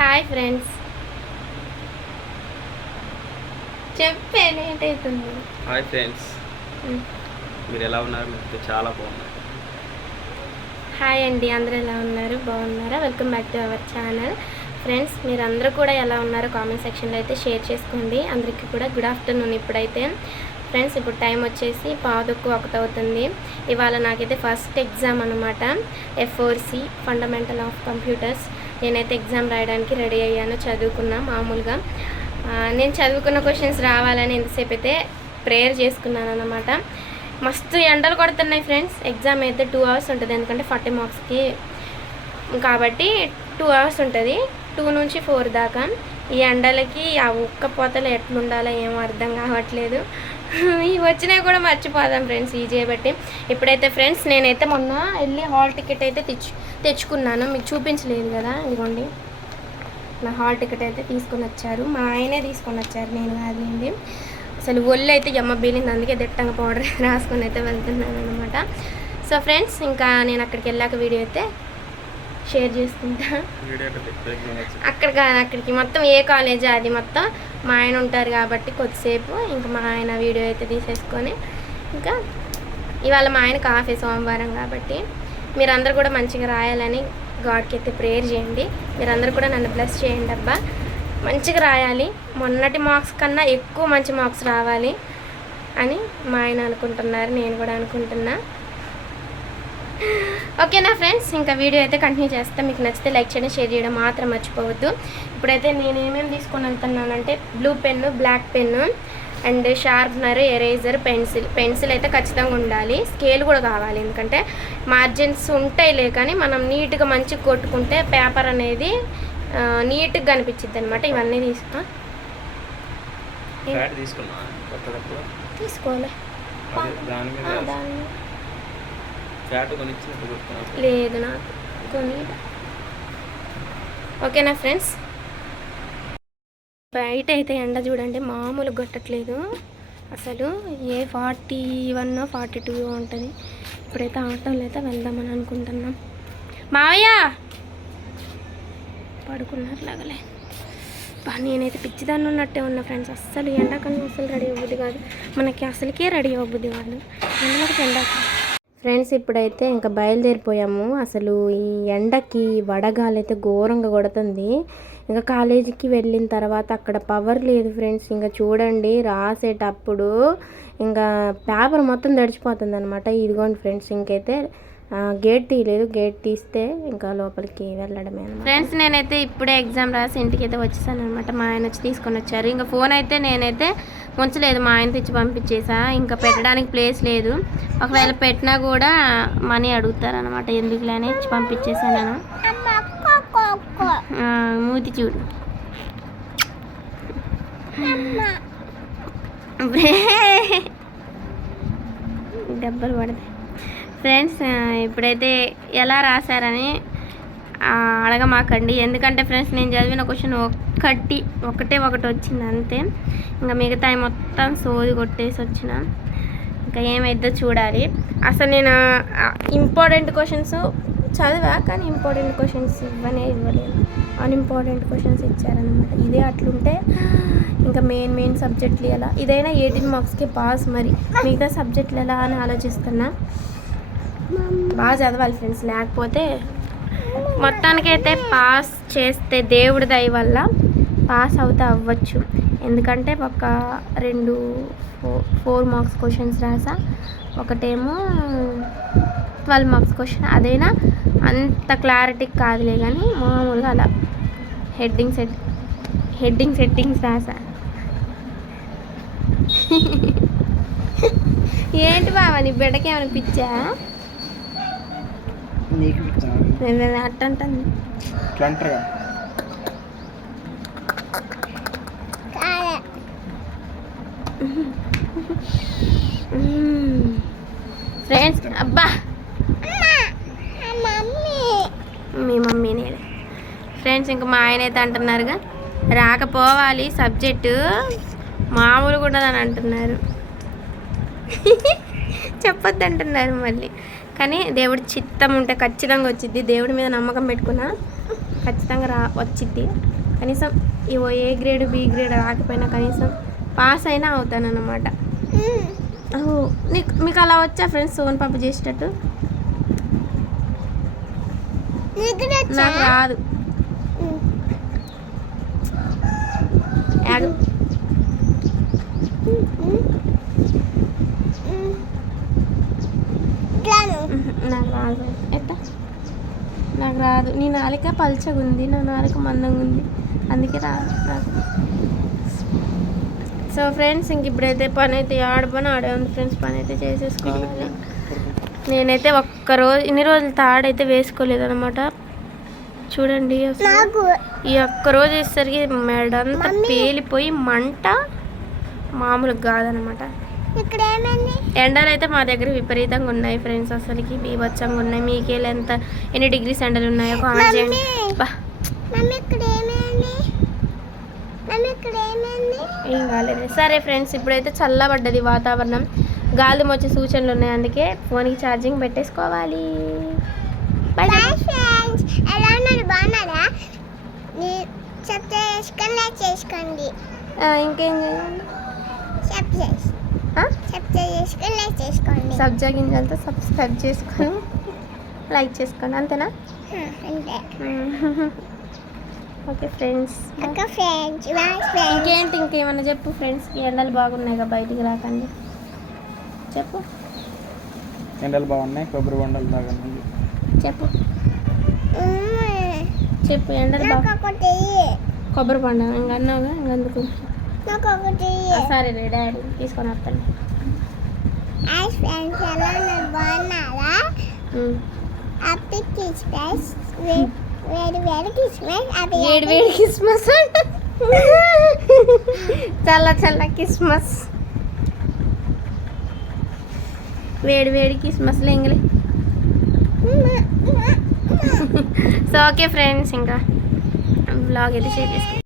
Hi friends. చెప్పే late అవుతుంది hi friends. మీరు ఎలా ఉన్నారు? మీరు చాలా బాగున్నారు హాయ్ అండి అందరూ ఎలా ఉన్నారు? బాగున్నారా? Welcome back to our channel. Friends మీరు అందరూ కూడా ఎలా ఉన్నారో కామెంట్ సెక్షన్లో అయితే షేర్ చేసుకోండి. అందరికీ కూడా గుడ్ ఆఫ్టర్నూన్ ఇప్పుడైతే. ఫ్రెండ్స్ ఇప్పుడు టైం వచ్చేసి పావుదొక్కు ఒకటి అవుతుంది ఇవాళ నాకైతే ఫస్ట్ ఎగ్జామ్ అనమాట ఎఫ్ఓర్సి ఫండమెంటల్ ఆఫ్ కంప్యూటర్స్ నేనైతే ఎగ్జామ్ రాయడానికి రెడీ అయ్యాను చదువుకున్నా మామూలుగా. నేను చదువుకున్న క్వశ్చన్స్ రావాలని ఎంతసేపు అయితే ప్రేయర్ చేసుకున్నాను అనమాట మస్తు ఎండలు కొడుతున్నాయి ఫ్రెండ్స్ ఎగ్జామ్ అయితే టూ అవర్స్ ఉంటుంది ఎందుకంటే ఫార్టీ మార్క్స్కి కాబట్టి టూ అవర్స్ ఉంటుంది. టూ నుంచి ఫోర్ దాకా. ఈ ఎండలకి ఆ ఉక్క పోతలు ఎట్లుండాలో ఏమో అర్థం కావట్లేదు. ఇవి వచ్చినాయి కూడా మర్చిపోదాం ఫ్రెండ్స్ ఈజీ బట్టి ఇప్పుడైతే ఫ్రెండ్స్ నేనైతే మొన్న వెళ్ళి హాల్ టికెట్ అయితే తెచ్చు తెచ్చుకున్నాను. మీకు చూపించలేదు కదా ఇదిగోండి. నా హాల్ టికెట్ అయితే తీసుకొని వచ్చారు. మా ఆయనే తీసుకొని వచ్చారు నేను కాదండి అసలు ఒళ్ళు అయితే ఎమ్మ బీలింది అందుకే దిట్టంగా పౌడర్ రాసుకొని అయితే వెళ్తున్నాను అనమాట సో ఫ్రెండ్స్ ఇంకా నేను అక్కడికి వెళ్ళాక వీడియో అయితే షేర్ చేసుకుంటా. అక్కడ కాదు అక్కడికి. మొత్తం ఏ కాలేజ్ అది మొత్తం మా ఆయన ఉంటారు కాబట్టి కొద్దిసేపు ఇంకా మా ఆయన వీడియో అయితే తీసేసుకొని ఇంకా ఇవాళ మా ఆయనకు ఆఫే సోమవారం కాబట్టి మీరందరూ కూడా మంచిగా రాయాలని గాడ్కి అయితే ప్రేయర్ చేయండి. మీరందరూ కూడా నన్ను బ్లెస్ చేయండి అబ్బా. మంచిగా రాయాలి. మొన్నటి మార్క్స్ కన్నా ఎక్కువ మంచి మార్క్స్ రావాలి అని మా ఆయన అనుకుంటున్నారు నేను కూడా అనుకుంటున్నా. ఓకేనా ఫ్రెండ్స్ ఇంకా వీడియో అయితే కంటిన్యూ చేస్తే. మీకు నచ్చితే లైక్ చేయడం షేర్ చేయడం మాత్రం మర్చిపోవద్దు. ఇప్పుడైతే నేను ఏమేమి తీసుకొని వెళ్తున్నానంటే blue pen black pen and sharpener eraser pencil pencil అయితే ఖచ్చితంగా ఉండాలి. స్కేల్ కూడా కావాలి. ఎందుకంటే మార్జిన్స్ ఉంటాయిలే కానీ మనం నీట్గా మంచిగా కొట్టుకుంటే పేపర్ అనేది నీట్గా కనిపించిద్ది అనమాట ఇవన్నీ తీసుకో తీసుకోలే అదే దాని లేదు నాకు కొని ఓకేనా ఫ్రెండ్స్? బయట అయితే ఎండ చూడండి మామూలు కొట్టట్లేదు. అసలు ఏ ఫార్టీ వన్ ఫార్టీ టూ ఉంటుంది. ఇప్పుడైతే ఆటోలో అయితే వెళ్దామని అనుకుంటున్నాం. మావయ్య! పడుకున్నారు లాగలే. నేనైతే పిచ్చిదాన్ని ఉన్నట్టే ఉన్నా ఫ్రెండ్స్. అస్సలు ఎండాకాలం అసలు రెడీ అవ్వద్దు కాదు. మనకి అసలుకే రెడీ అవ్వద్దు కాదు. ఎండలకు ఎండాకాలం. ఫ్రెండ్స్ ఇప్పుడైతే ఇంకా బయలుదేరిపోయాము. అసలు ఈ ఎండకి వడగాలి అయితే ఘోరంగా కొడుతుంది. ఇంకా కాలేజీకి వెళ్ళిన తర్వాత అక్కడ పవర్ లేదు ఫ్రెండ్స్. ఇంకా చూడండి రాసేటప్పుడు ఇంకా పేపర్ మొత్తం తడిచిపోతుంది అనమాట ఇదిగోండి ఫ్రెండ్స్ ఇంకైతే గేట్ తీయలేదు. గేట్ తీస్తే ఇంకా లోపలికి వెళ్ళడమే ఫ్రెండ్స్ నేనైతే ఇప్పుడే ఎగ్జామ్ రాసి ఇంటికి అయితే వచ్చేసాను అనమాట మా ఆయన వచ్చి తీసుకొని వచ్చారు. ఇంకా ఫోన్ అయితే నేనైతే ఉంచలేదు. మా ఆయన తెచ్చి పంపించేసా. ఇంకా పెట్టడానికి ప్లేస్ లేదు. ఒకవేళ పెట్టినా కూడా మనీ అడుగుతారు అనమాట ఎందుకులే అని ఇచ్చి పంపించేసాను నేను. ఆ, మూతి చూడు. దెబ్బలు పడతాయి. ఫ్రెండ్స్ ఇప్పుడైతే ఎలా రాశారని అడగమాకండి. ఎందుకంటే ఫ్రెండ్స్ నేను చదివిన క్వశ్చన్ ఒక్కటి ఒకటే ఒకటి వచ్చింది అంతే. ఇంకా మిగతా మొత్తం సోది కొట్టేసి వచ్చిన. ఇంకా ఏమైద్దో చూడాలి. అసలు నేను ఇంపార్టెంట్ క్వశ్చన్స్ చదివా కానీ ఇంపార్టెంట్ క్వశ్చన్స్ ఇవ్వనే ఇవ్వలేదు. అన్ఇంపార్టెంట్ క్వశ్చన్స్ ఇచ్చారనమాట ఇదే అట్లుంటే ఇంకా మెయిన్ మెయిన్ సబ్జెక్టులు ఎలా? ఇదైనా ఎయిటీన్ మార్క్స్కి పాస్ మరి. మిగతా సబ్జెక్టులు ఎలా అని ఆలోచిస్తున్నా. బాగా చదవాలి ఫ్రెండ్స్ లేకపోతే మొత్తానికైతే పాస్ చేస్తే దేవుడి దయ వల్ల పాస్ అవుతా అవ్వచ్చు. ఎందుకంటే ఒక రెండు ఫోర్ ఫోర్ మార్క్స్ క్వశ్చన్స్ రాసా ఒకటేమో ట్వెల్వ్ మార్క్స్ క్వశ్చన్ అదైనా అంత క్లారిటీ కాదులే కానీ మామూలుగా అలా హెడ్డింగ్ సెట్ హెడ్డింగ్ సెట్టింగ్స్ రాసా. ఏంటి బావా నీ బిడ్డకి పిచ్చా నేను అంటారుగా ఫ్రెండ్స్ అబ్బా! మీ మమ్మీ నేను. ఫ్రెండ్స్ ఇంకా మా ఆయన అయితే అంటున్నారుగా రాకపోవాలి సబ్జెక్టు మామూలు కూడా అని అంటున్నారు. చెప్పొద్దు అంటున్నారు మళ్ళీ. కానీ దేవుడి చిత్తం ఉంటే ఖచ్చితంగా వచ్చింది దేవుడి మీద నమ్మకం పెట్టుకున్నా ఖచ్చితంగా రా వచ్చిద్ది. కనీసం ఇవో ఏ గ్రేడ్ బి గ్రేడ్ రాకపోయినా కనీసం పాస్ అయినా అవుతానన్నమాట. నీకు మీకు అలా వచ్చా ఫ్రెండ్స్ సోన్ పాప చేసేటట్టు? నాకు రాదు. యాగ- నాకు రాదు ఎట్లా నాకు రాదు. నీ నాలిక పల్చగా ఉంది నా నాలిక మందంగా ఉంది అందుకే రాదు నాకు సో ఫ్రెండ్స్ ఇంక ఇప్పుడైతే పని అయితే ఆడ పని ఆడే ఉంది ఫ్రెండ్స్ పని అయితే చేసేసుకోవాలి. నేనైతే ఒక్క రోజు ఇన్ని రోజులు తాడైతే వేసుకోలేదు అనమాట చూడండి ఈ ఒక్క రోజు వేసేసరికి మెడంతా పేలిపోయి మంట మామూలుగా కాదనమాట ఎండలు అయితే మా దగ్గర విపరీతంగా ఉన్నాయి ఫ్రెండ్స్ అసలుకి బీభత్సంగా ఉన్నాయి. మీకేళ్ళు ఎంత ఎన్ని డిగ్రీస్ ఎండలు ఉన్నాయో కామెంట్ చేయండి. ఏం కాలేదు. సరే ఫ్రెండ్స్ ఇప్పుడైతే చల్లబడ్డది వాతావరణం. గాలి వచ్చే సూచనలు ఉన్నాయి అందుకే ఫోన్కి ఛార్జింగ్ పెట్టేసుకోవాలి. బాయ్ బాయ్ ఫ్రెండ్స్ ఎలా ఉన్నారు? బాగున్నారా? చెప్తే చేసుకొని లైక్ చేసుకోండి. ఇంకేం చేయాలి? చెప్తే చేసుకొని లైక్ చేసుకోండి. సబ్జా గింజలతో సబ్స్క్రైబ్ చేసుకొని లైక్ చేసుకోండి అంతేనా? హా, అంతే. Okay friends. ఒక ఫ్రెండ్స్ ఇంకేంటి ఇంకేమన్నా చెప్పు ఫ్రెండ్స్కి ఎండలు బాగున్నాయి కదా బయటికి రాకండి. చెప్పు. ఎండలు బాగున్నాయి కొబ్బరి బొండలు తాగండి. చెప్పు. చెప్పు ఎండలు బాగా కొబ్బరి పండు ఇంకా అన్నావుగా ఇంకందుకు నాకు ఒకటి సరే డాడీ తీసుకొని వస్తాను. ఫ్రెండ్స్ ఎలా ఉన్నారు? బాగున్నారా. హ్యాపీ క్రిస్మస్ వేడి వేడి క్రిస్మస్ వేడి వేడి క్రిస్మస్ చల్ల చల్ల క్రిస్మస్ వేడి వేడి క్రిస్మస్ లేంగలే సో ఓకే ఫ్రెండ్స్ ఇంకా బ్లాగ్ అయితే షేర్ చేసుకోండి